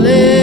Hallelujah.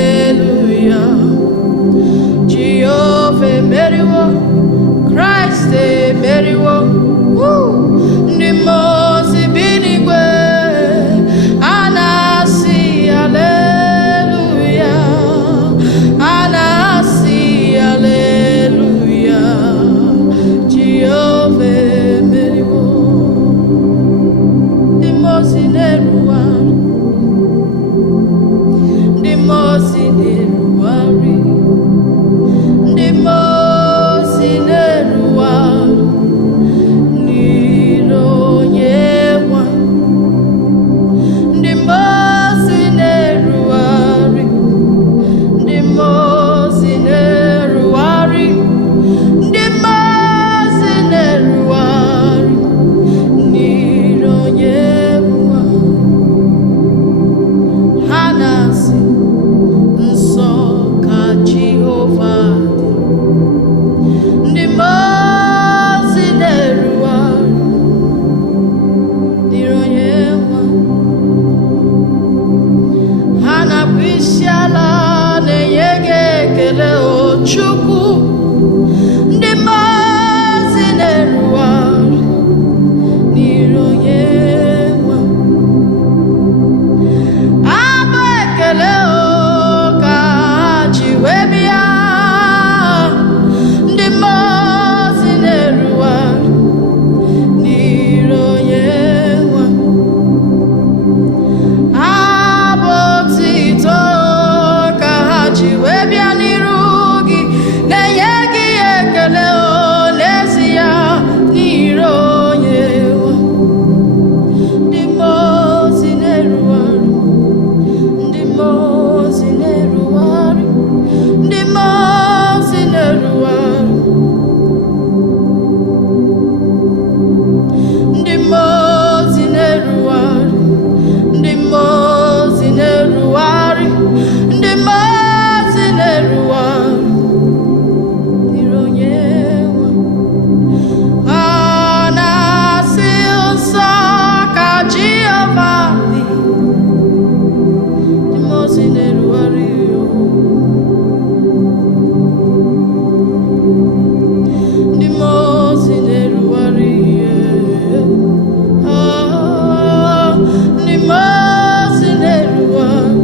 Chukwu ndị mazi na-eruwa n'iru onye nwe abụ ekele ka ha ji wee bịa ndị mazi na-eruwa n'iru onye nwe abụ otito ka ha ji wee bịa n'iru gị na-enye gị ekele n'ezie n'iru onye nwe ndị mozi na-erugharị ndị mozi na-erugharị ndị mozi na-erugharị ndị mozi na-erugharị ndị mozi na-erugharị ndị mozi na-erugharị n'iru onye nwe ha na-asị nsọ ka Jehova dị ndị mozi na-erugharị ndị mozi na-erugharị ndị mozi na-erugharị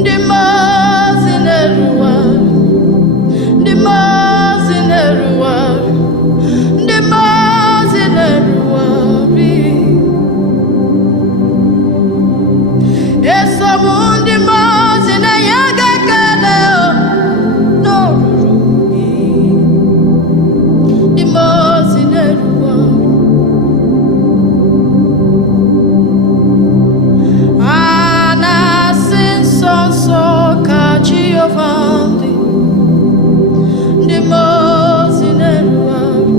ndị mozi na-erugharị ndị mozi na-erugharị ndị mozi na-erugharị eso m ndị mozi na-enye gị ekele n'olulu gị ndị mozi na-erugharị ha na-asị nsọ nsọ ka Jehova dị ndị mozi na-erugharị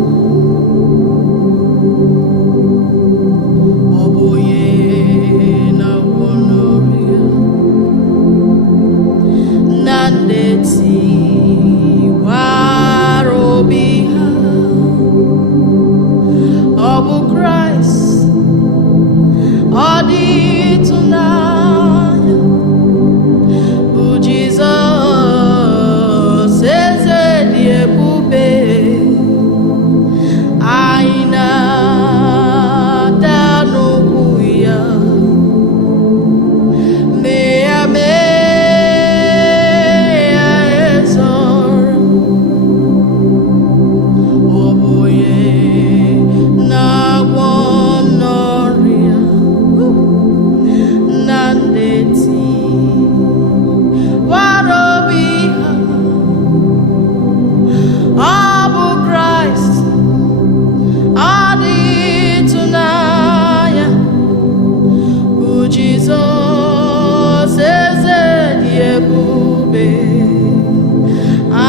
ọ bụ onye na-agwọ n'ọrịa na ndị tiwara obi ha ọ bụ Kraịst ọ dị ịtụnanya bụ Jizọs eze dị ebube anyị na-ada n'okwu ya mee ya ezoro ọ bụ onye na-agwọ n'ọrịa na ndị tiwara obi ha ọ bụ Kraịst ọ dị ịtụnanya bụ Jizọs eze dị ebube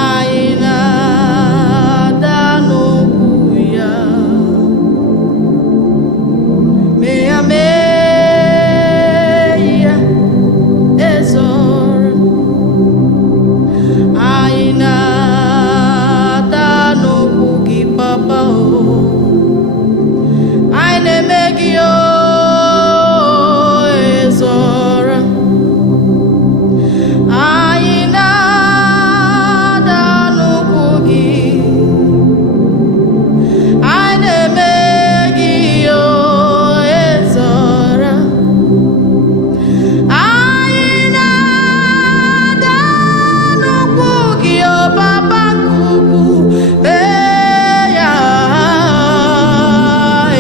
anyị na-ada n'okwu ya mee ya ezoro anyị na-ada n'okwu gị papa anyị na-eme gị ezoro anyị na-ada n'okwu gị anyị na-eme gị ezoro anyị na-ada n'okwu gị papa nke ukwu mee ya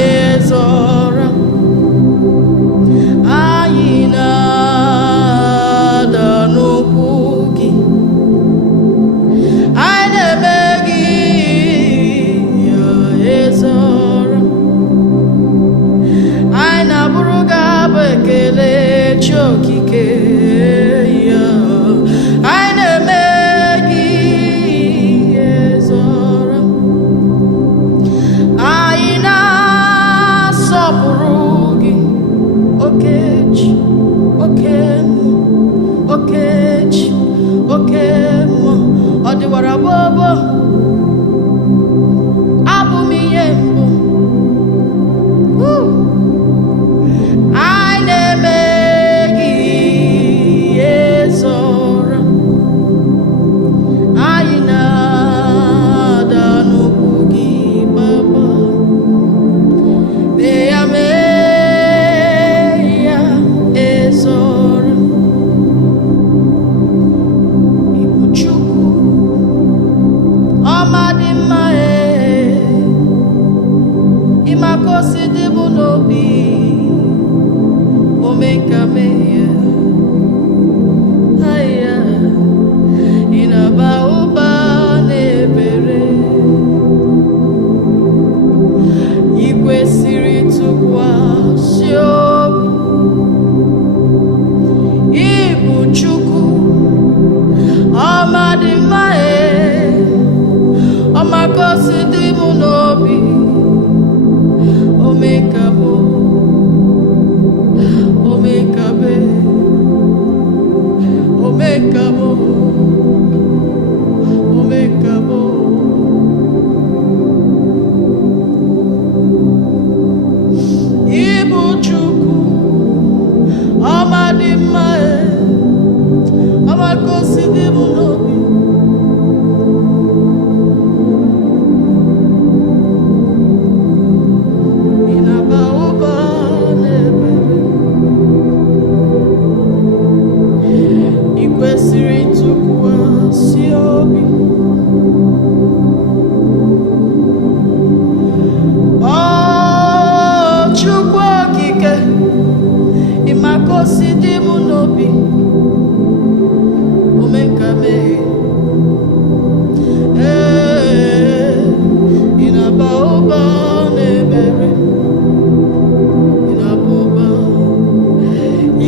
ezoro anyị na-ada n'okwu gị anyị na-eme gị ezoro anyị na-abụrụ gị abụ ekele chi okike ya anyị na-eme gị ezoro anyị na-asọpụrụ gị okechi okemu okechi okemu ọ dịwara gbogbo abụ m ihe mbụ anyị na-eme gị omekame aya inaba ụba na-ebere ikwesịrị tụkwasị obi ịbụ Chukwu ọmadị mma ọmakosi dị m n'obi omekabo omekabe omekabo omekabo ịbụ Chukwu ọmadị mma ọmakosi dị m n'obi ikwesịrị ntụkwasị obi Chukwu okike ịmakosi dị m n'obi omekame ịnaba ụba na-ebere ịnaba ụba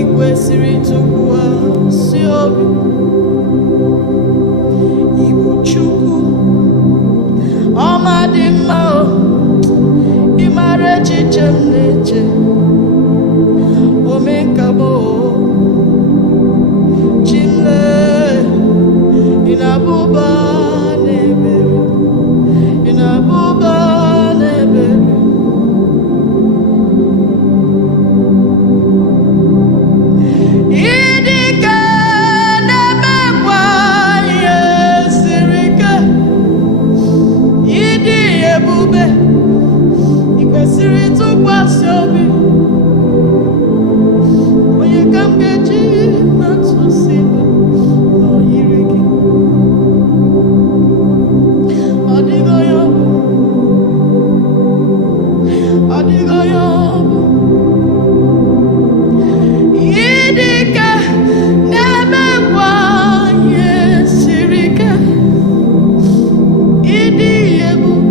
ikwesịrị ntụkwasị obi ịbụ Chukwu ọmadị mma ịmara echiche m na-eche omekabo chimle ịnaba ụba na-ebere ịnaba ụba na-ebere ịdịka na-emekwa ihe siri ike ịdị ebube ikwesịrị ntụkwasị obi onye ka m ga-eji matụsi n'oyiri gị ọ dịghị onye ọ bụ ọ dịghị onye ọ bụ ịdịka na-emekwa ihe siri ike ịdị ebube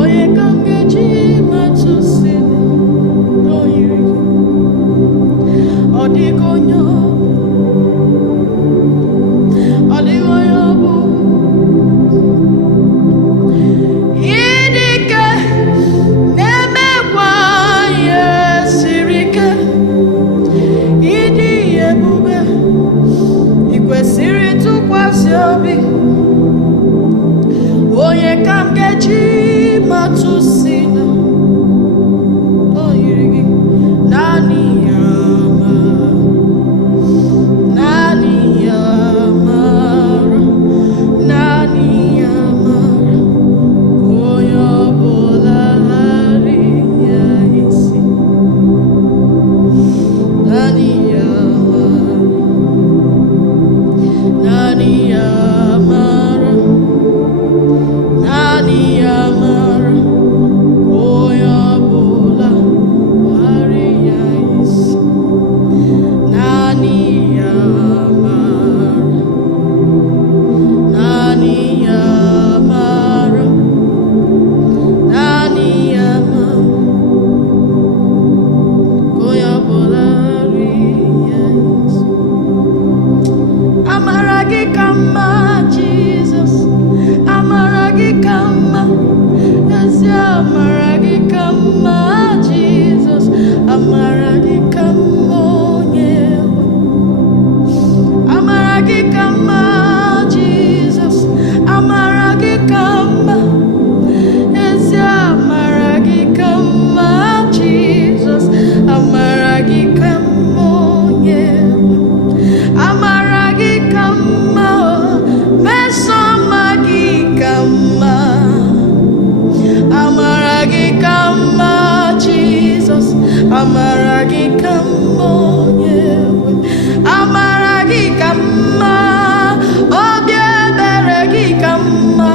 onye ka m ga-eji matụsi n'oyiri gị ọ dịghị onye ọ dịghị onye ọ bụ ịdịka na-emekwa ihe siri ike ịdị ebube ikwesịrị ntụkwasị obi onye ka m ga-eji matụsi n'oyiri gị naanị ya naanị ya mara naanị ya mara onye ọbụla ghara ya isi naanị ya mara naanị ya mara naanị ya mara onye ọbụla ghara ya isi naanị ya mara naanị ya mara naanị ya mara onye ọbụla ghara ya isi amara gị ka mma Jizọs amara gị ka mma ezi amara gị ka mma Jizọs amara gị ka mma onye amara gị ka mma Jizọs amara gị ka mma ezi amara gị ka mma Jizọs amara gị ka mma onye amara gị ka mma mesoma gị ka mma amara gị ka mma Jizọs amara gị ka mma onye amara gị ka mma obi ebere gị ka mma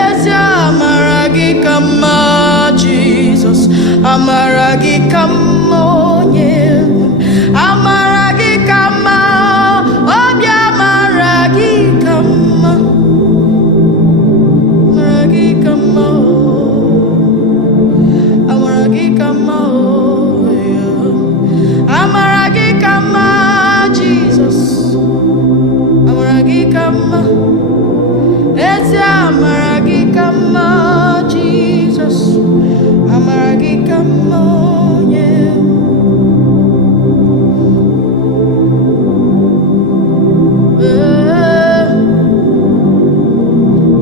ezi amara gị ka amara gị ka mma onye amara gị ka mma obi amara gị ka mma amara gị ka mma amara gị ka mma amara gị ka mma Jesus amara gị ka mma ezi amara gị ka mma Jesus amara gị ka mma onye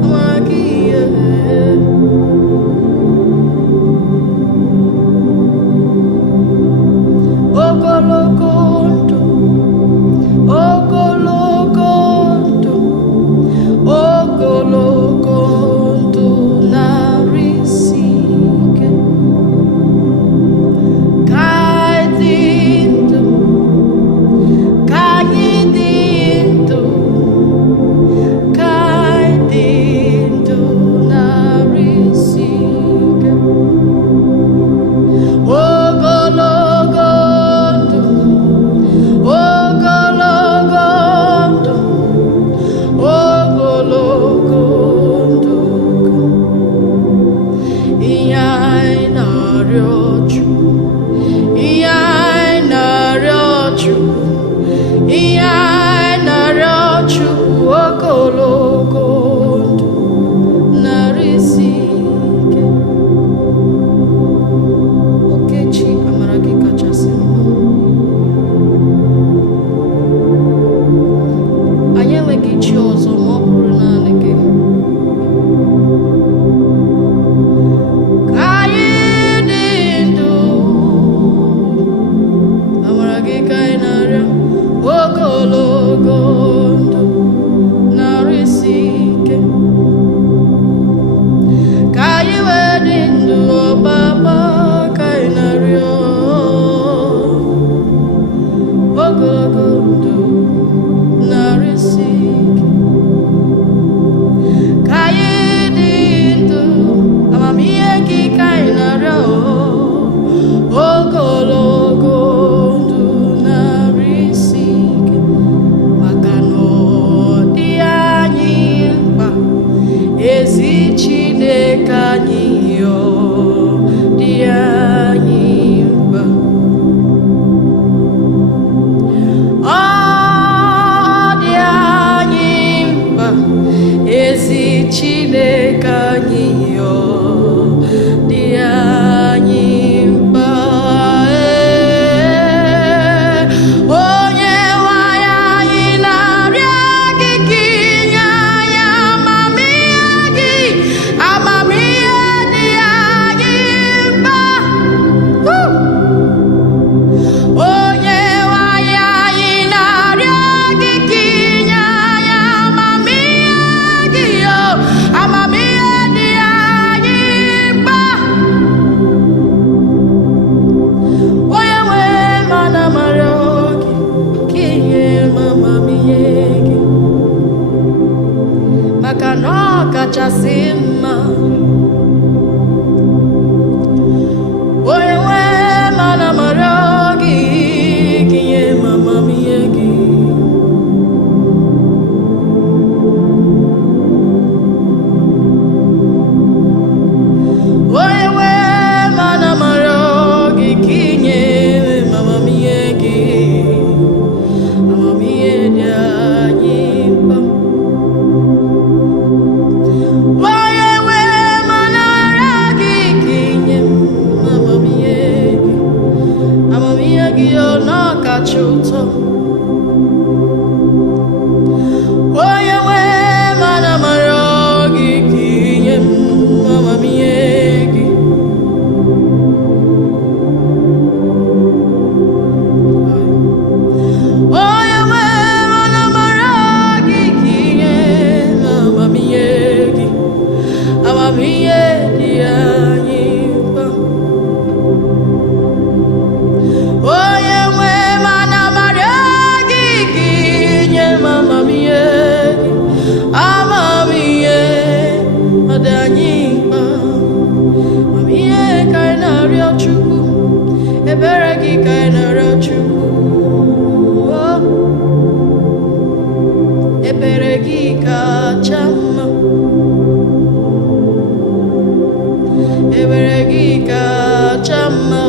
amara gị ogologo ndụ ogologo ndụ ogologo ndụ narị isi ike ka anyị dị ndụ ka anyị dị ndụ ka anyị dị ndụ narị isi ike ogologo ndụ ogologo ndụ ogologo ndụ ihe anyị na-arịọ Chukwu ihe anyị na-arịọ Chukwu ihe anyị na-arịọ Chukwu ogologo ndụ narị isi ike Okechi amara gị kachasị mma anyị enweghị chi ọzọ ma ọ bụrụ naanị gị ka anyị dị ndụ amara gị ka anyị na-arịọ ogologo ndụ narị isi ike ka anyị wee dị ndụ ọbaba ka anyị na-arịọ ogologo ndụ narị isi ike ka anyị dị ndụ amamihe gị ka anyị na-arịọ ogologo ndụ narị isi ike maka na ọ dị anyị mkpa ezi Chineke anyị ọ dị anyị mkpa ọ dị anyị mkpa ezi Chineke anyị ọ dị anyị mkpa onye nwe anyị na-arịọ gị ka inye anyị amamihe gị amamihe dị anyị mkpa onye nwe anyị na-arịọ gị ka inye anyị amamihe gị amamihe dị anyị mkpa onye nwe mana marịọ gị ka inye m amamihe gị maka na ọ kachasị mma onye nwe mana marịọ gị ka inye m amamihe gị onye nwe mana marịọ gị ka inye m amamihe gị amamihe dị anyị mkpa onye nwe mana marịọ gị ka inye m amamihe gị amamihe gị ọ na-akacha ụtọ onye nwe mana marịọ gị ka inye m amamihe gị onye nwe mana marịọ gị ka inye m amamihe gị amamihe dị anyị mkpa onye nwe mana marịọ gị ka inye m amamihe gị amamihe ọ dị anyị mkpa amamihe ka anyị na-arịọ Chukwu ebere gị ka ị nọrọ Chukwu. Ebere gị kacha mma, ebere gị kacha mma,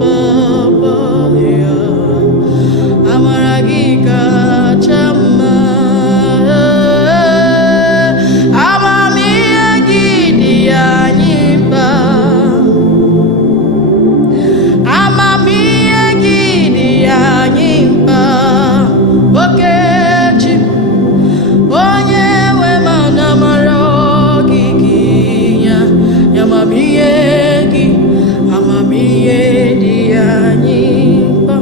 Baba ya. Amara gị kacha mma, amamihe gị dị anyị mkpa, amamihe gị dị anyị mkpa. Okechi onye nwe mana mara gị ya, amamihe gị, amamihe dị anyị mkpa.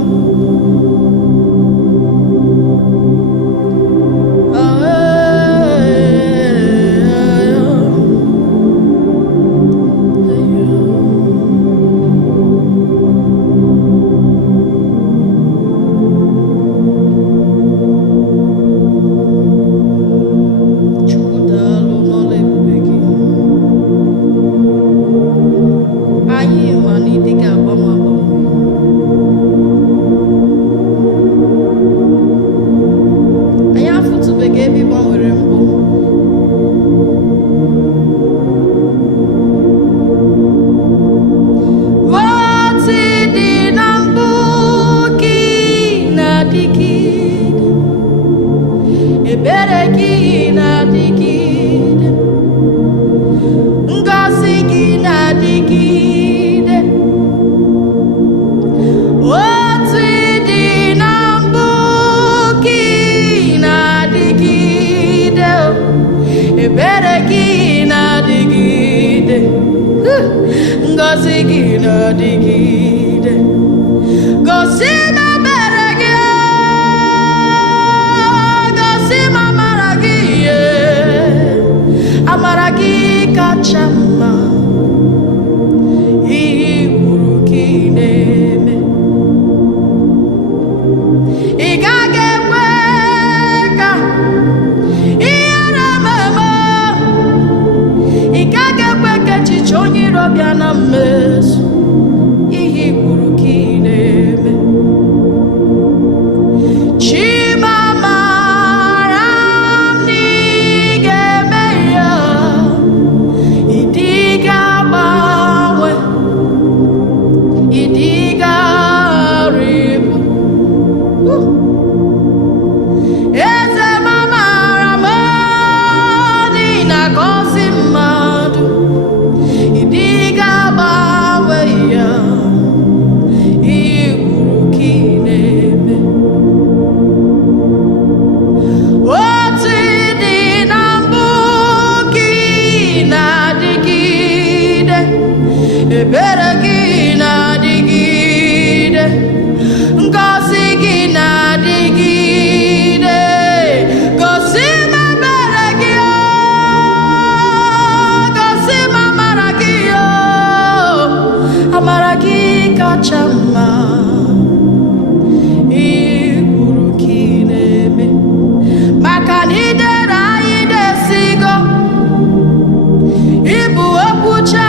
Ebere gị na-adịgide, ngọzi gị na-adịgide. Otu ịdị na mbụ gị na-adịgide, ebere gị na-adịgide, ngọzi gị na-adịgide. Gosi m ebere gị, amara gị kacha mma, ihe kwuru ka ị na-eme. Ị gaghị ekwe ka ihere eme, ị gaghị ekwe ka echiche onye iro bịa na mmezu, ihe kwuru ka ị na-eme. Ebere gị na-adịgide, ngọzi gị na-adịgide. Gosi m ebere gị, gosi m amara gị, amara gị kacha mma, ihe kwuru ka ị na-eme. Maka na idere anyị desigo, ịbụ okwucha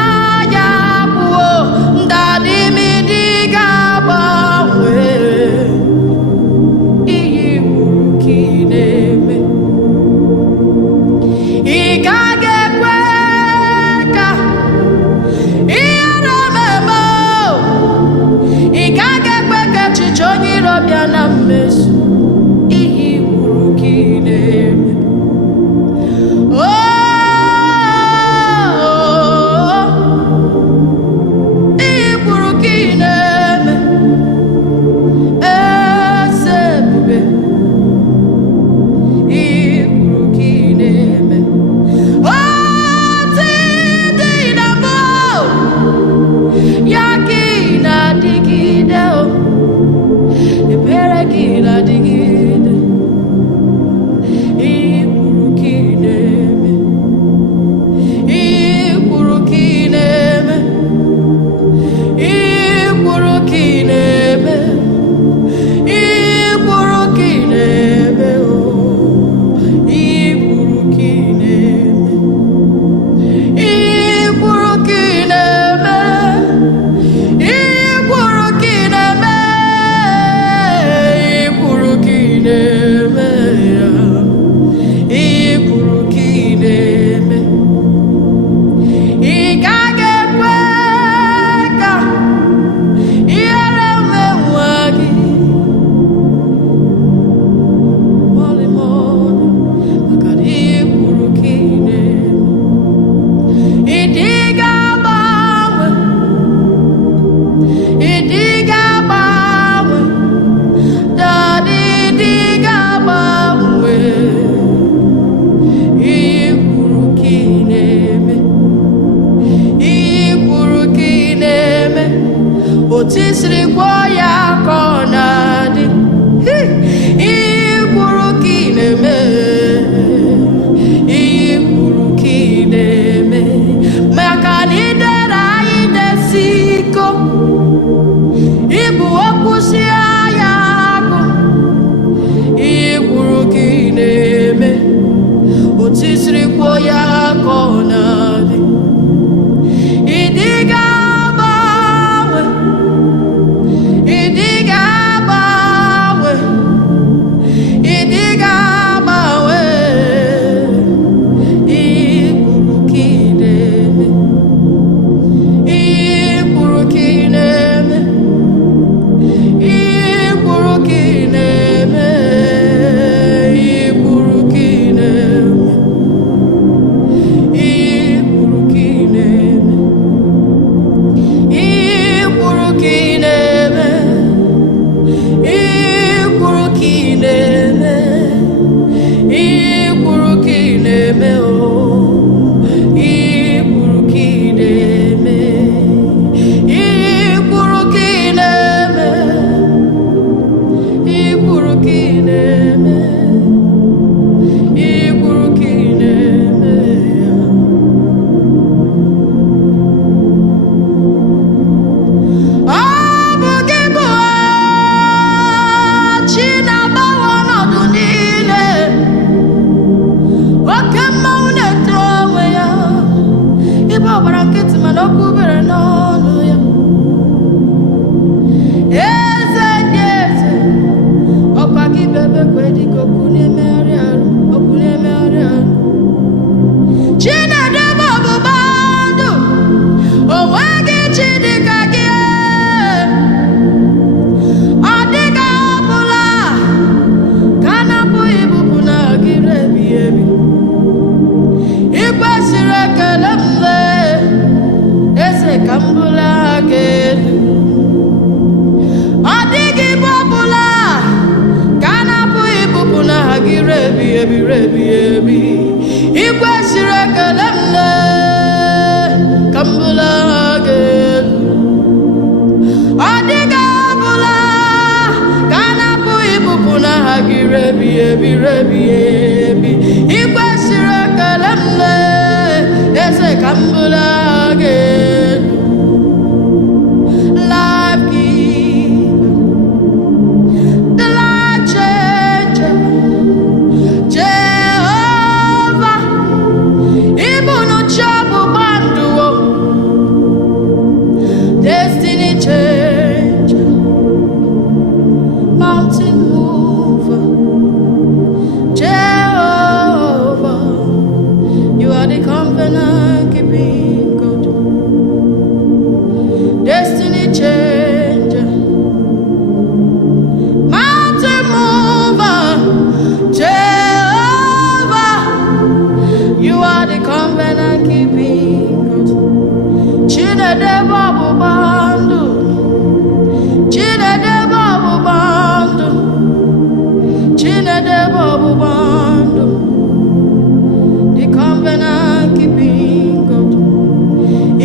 otisiri gwo ya ka ọ na-adị. Ihe kwuru ka ị na-eme, ihe kwuru ka ị na-eme, maka na idere anyị desi iko ịbụ okwusi ya agụ. Ihe kwuru ka ị na-eme, otisiri gwo ya ka ọ na-adị. Ịdịga agbanwe, ịdịga agbanwe, ịdịga agbanwe. Ihe kwuru ka ị na-eme, ihe kwuru ka ị na-eme, ihe kwuru ka ị na-eme, ihe kwuru ka ị na-eme, ihe kwuru ka ị na-eme, ihe kwuru ka ị na-eme, ihe kwuru ka ị na-eme, ihe kwuru ka ị na-eme, ihe kwuru ka ị na-eme, ihe kwuru ka ị na-eme, ihe kwuru ka ị na-eme, ihe kwuru ka ị na-eme ya. Ọ bụ gị bụ chi na-agbanwe ọnọdụ niile. Oke mmanwụ na-eto onwe ya, ịbụ ọgbara nkịtị mana okwu bere n'ọnụ ya. Eze ndị eze, ọkwa gị bụ ebe kwe dịka okwu na-emegharị arụ, okwu na-emegharị arụ. Chinedebe ọgbụgba ndụ, o nweghị chi dịka gị. Ọ dịghị ọbụla ka a na-apụghị ibupụ na gị ebighị ebi. Ị kwesịrị ekele m lee, eze ka m bụla gị elu. Ọ dịghị ibe ọbụla ka a na-apụghị ibupụ na gị ebighị ebi, ebighị ebi. Ị kwesịrị ekele m lee, ka m bụla gị elu. Ọ dịghị ọbụla ka a na-apụghị ibupụ na gị ebighị ebi, ebighị ebi. Ị kwesịrị ekele m lee, eze ka m bụla gị elu. Life giver, the life changer, Jehovah, ịbụ n'uche ọgbụgba ndụ, destiny changer, mountain mover, Jehovah, you are the covenant keeping God. Destiny changer, mountain mover, Jehovah, you are the covenant keeping God. Chinedebe ọgbụgba ndụ, Chinedebe ọgbụgba ndụ, Chinedebe ọgbụgba ndụ, the covenant keeping God.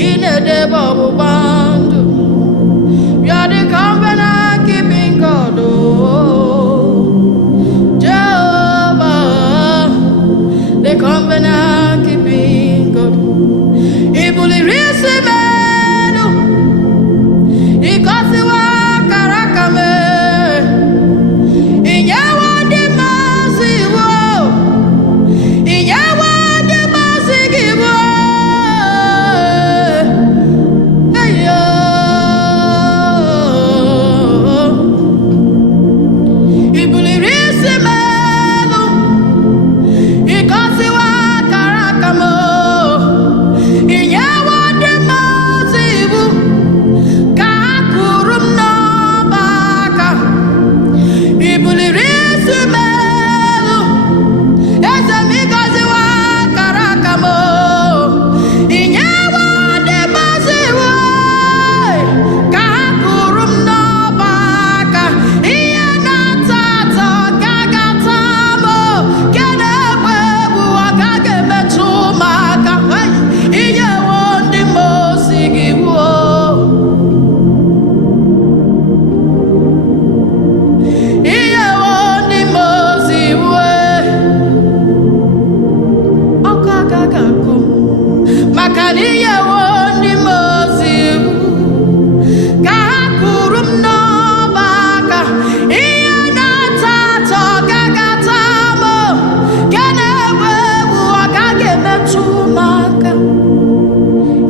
Inedebe ọgbụgba ndụ, you are the covenant keeping God. Oh, Jehovah, the covenant keeping God. Ibuliri isi melu, ikosiwa karaka me. Inyewa ndị mmasị iwu, inyewa ndị mmasị gị bụ. Eyo,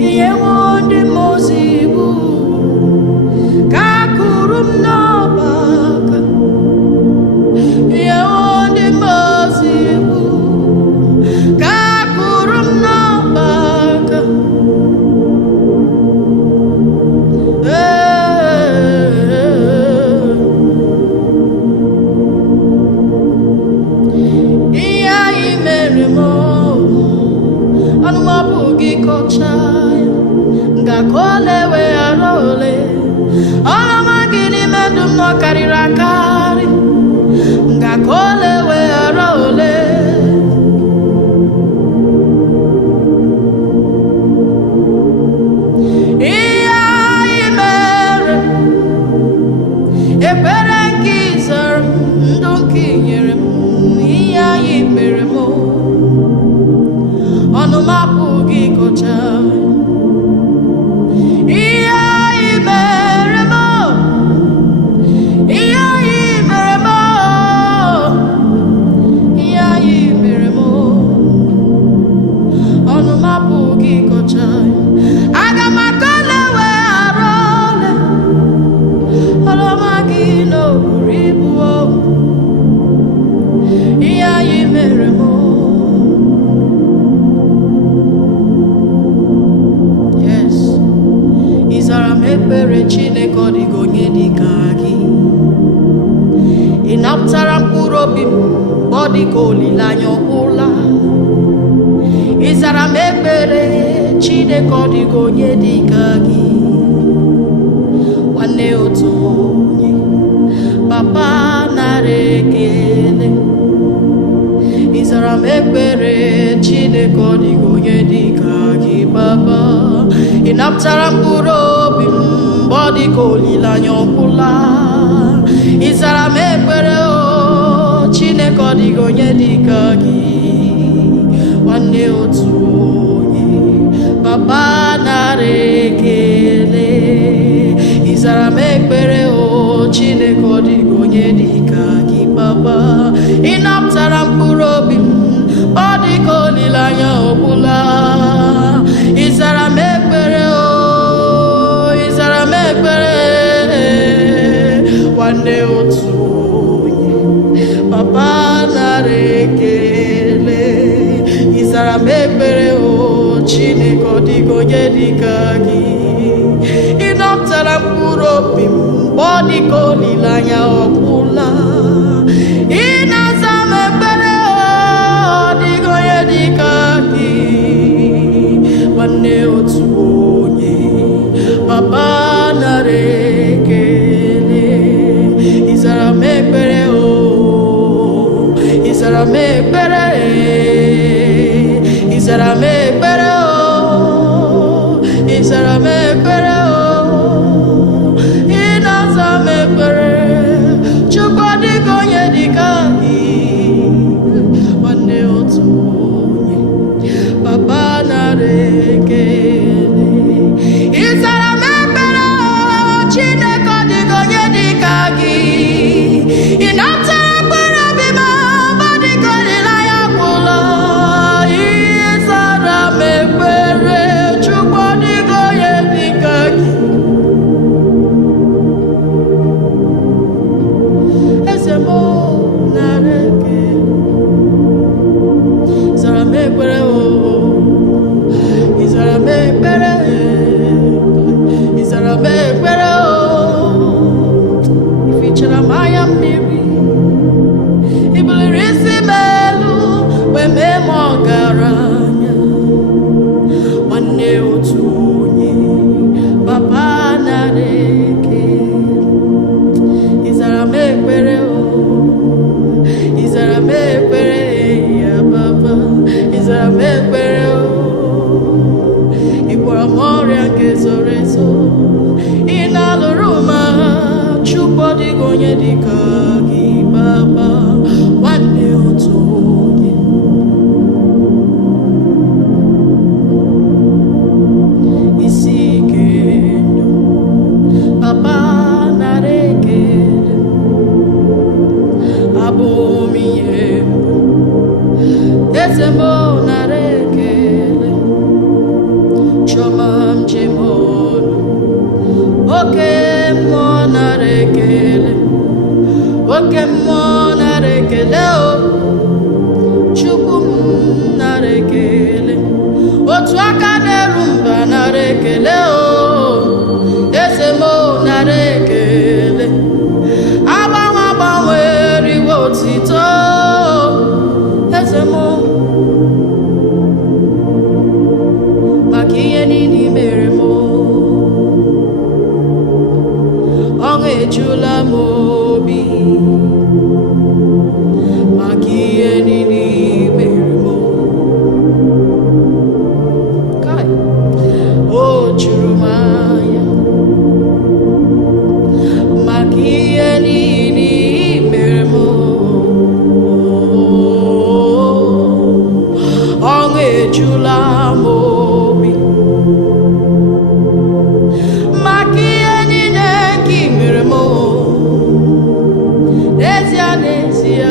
ihe ndị mozi ibu ka kụrụ m n'ọbaka, ihe ndị mozi ibu ka kụrụ m n'ọbaka. Ihe anyị mere m anụmapụ gị kọcha ya ngaka ole weghara ole, ọlọma gị n'ime ndụ m nọ karịrị akarị ngaka ole weghara ole. Ihe anyị mere ekpere nke ịzara m, ndụ nke inyere m, ihe anyị mere m ọnụmapụ gị kọcha. Ihe anyị mere m, ihe anyị mere m, ihe anyị mere m ọnụmapụ gị kọcha. Aga m aka ole weghara ole, ọlọma gị n'oburu ibu ihe anyị mere m. Yes, ịzara m ekpere Chineke, ọ dịghị onye dị ka gị. Ị napụtara mkpụrụ obi m mgbe ọ dịka olileanya ọgwụla. Ịzara m ekpere Chineke, ọ dịghị onye dị ka gị. Nwanne otu onye, papa nara ekele. Ịzara m ekpere Chineke, ọ dịghị onye dị ka gị papa. Ị napụtara mkpụrụ obi m mgbe ọ dịka olileanya ọgwụla. Ịzara m ekpere Chineke, ọ dịghị onye dị ka gị. Nwanne otu onye, papa nara ekele. Ịzara m ekpere Chineke, ọ dịghị onye dị ka gị papa. Ị napụtara mkpụrụ obi m ọ dịka olileanya ọgwụla. Ịzara m ekpere ịzara m ekpere nwanne otu onye, papa nara ekele. Ịzara m ekpere Chineke, ọ dịghị onye dị ka gị. Ị napụtara mkpụrụ obi m mgbe ọ dịka olileanya ọgwụla. Ị na-aza m ekpere ọ dịghị onye dị ka gị. Nwanne otu onye, papa nara ekele. Ịzara m ekpere ịzara m ekpere, ịzara m ekpere ịzara m ekpere. Ị na-aza m ekpere Chukwu, ọ dịghị onye dị ka gị. Nwanne otu onye, papa nara ekele. Ịzara m ekpere Chineke, ọ dịghị onye dị ka gị. Ị napụtara mkpụrụ obi m ọ dịka olileanya gwụla. Ịzara m ekpere Chukwu, ọ dịghị onye dị ka gị. Eze m nara ekele. Ịzara m ekpere ịzara m ekpere ịzara m ekpere ifichara m anya mmiri, ibuliri isi m elu wee mee m ọgaranya. Nwanne otu onye, papa nara ekele. Ịzara m ekpere ịzara m ekpere ya papa. Ịzara m ekpere ị gwọrọ m ọrịa nke zoro ezo. Ị na-alụrụ m agha Chukwu, ọ dịghị onye dị ka gị papa. Nwanne otu onye, isi ike ndụ, papa nara ekele. Abụ m ihe eze m nara ekele. Choma mchimono oke mmụọ nara ekele oke mmụọ nara ekele o Chukwu m nara ekele otu aka na-eru mba nara ekele o eze m nara ekele agbanwe eriwe otito eze m maka ihe niile i mere m ọṅụ ejula m obi maka ihe niile i mere m o juru m anya maka ihe niile i mere m ọṅụ ejula m obi maka ihe niile ka i mere m n'ezie n'ezie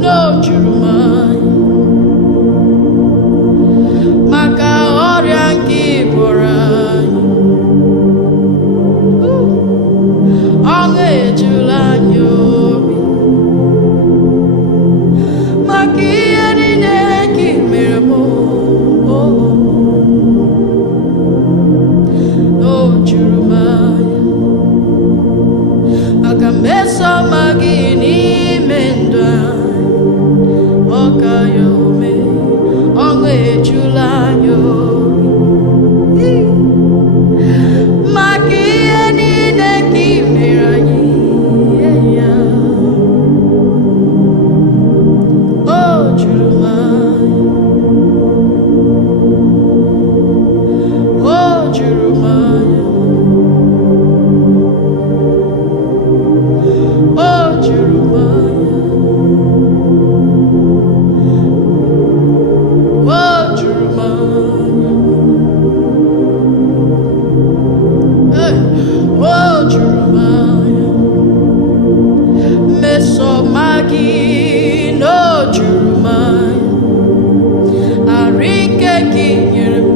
na o juru m anya maka ọrịa nke ị gwọrọ anyị ọṅụ ejula anyị obi maka ihe niile ka i mere m o juru m anya maka mmesoma gị n'ime ndụ anyị ọ ka ya ome ọṅụ ejula anyị obi maka ihe niile ka i mere anyị ya o juru m anya o juru m anya o juru m anya o juru m anya o juru m anya mmesoma gị na o juru m anya arụ ike gị nyere m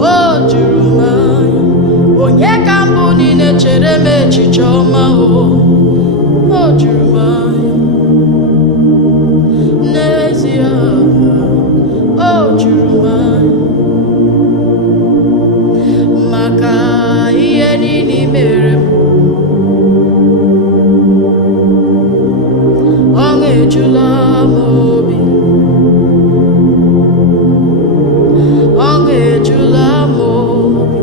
o juru m anya onye ka mbụ niile chere m echiche ọma o juru m anya n'ezie o juru m anya maka ihe niile i mere m ọṅụ ejula m obi ọṅụ ejula m obi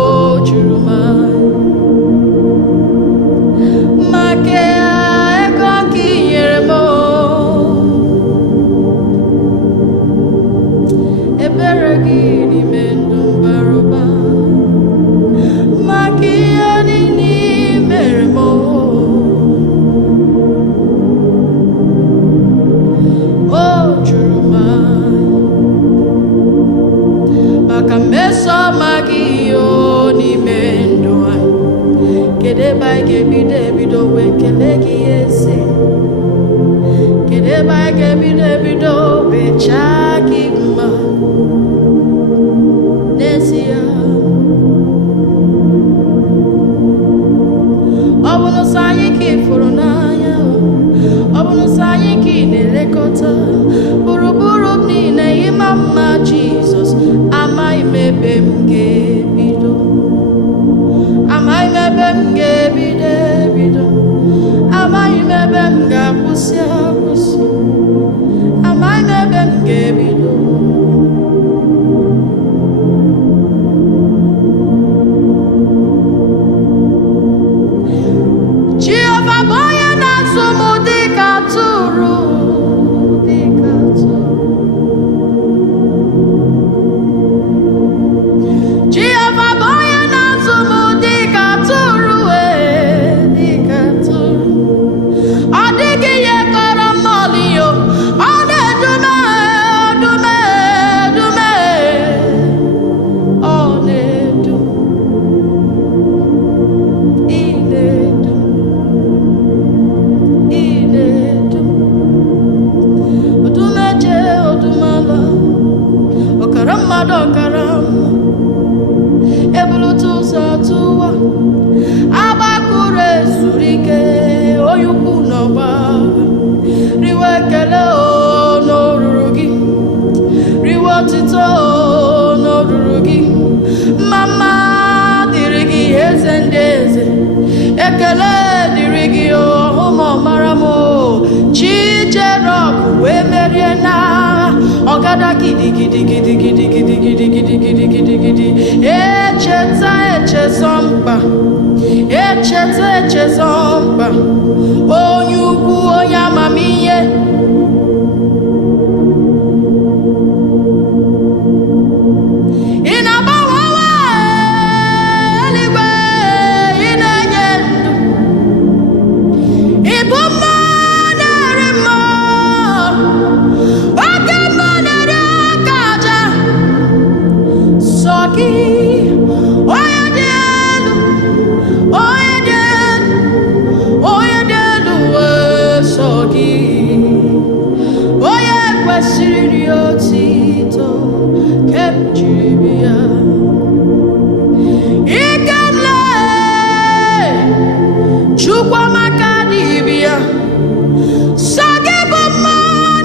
o juru m anya maka ego nke i nyere m ebere gị n'ime ndụ m bara ụba maka ihe niile i mere m o juru m anya maka mmesoma gị n'ime ndụ anyị kedu ebe anyị ga-ebido wee kelee gị eze kedu ebe anyị ga-ebido bechaa gị mma n'ezie ọ bụ n'ụsọ anyị ka ịfụrụ n'anya ọ bụ n'ụsọ anyị ka ị na-elekọta gburugburu m niile ịma mma Jizọs amaghị m ebe m ga-ebido amaghị m ebe m ga-ebido amaghị m ebe m ga-akwụsị amaghị m ebe m ga-ebido Jehova bụ onye na-azụ m dịka atụrụ ekele dịrị gị ụmụ mara m Chijerok wee merie na ọgada gidi gidi gidi gidi gidi gidi gidi gidi gidi gidi echeta echezọmkpa echeta echezọmkpa onye ukwu onye amamihe ị na-agbanwe eluigwe ị na-enye ndụ ị bụ mma na-eri mma oke mma na-eri oke aja sọ gị onye dị elu onye dị elu onye dị elu sọ gị onye kwesịrị otito ke m jiri bịa ikele Chukwuamaka dibịa sọ gị bụ mma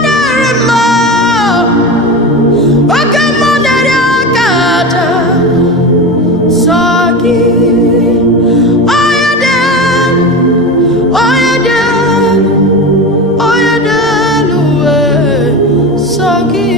na-eri mma oke mma na-eri oke aja sọ gị onye dị elu onye dị elu onye dị elu sọ gị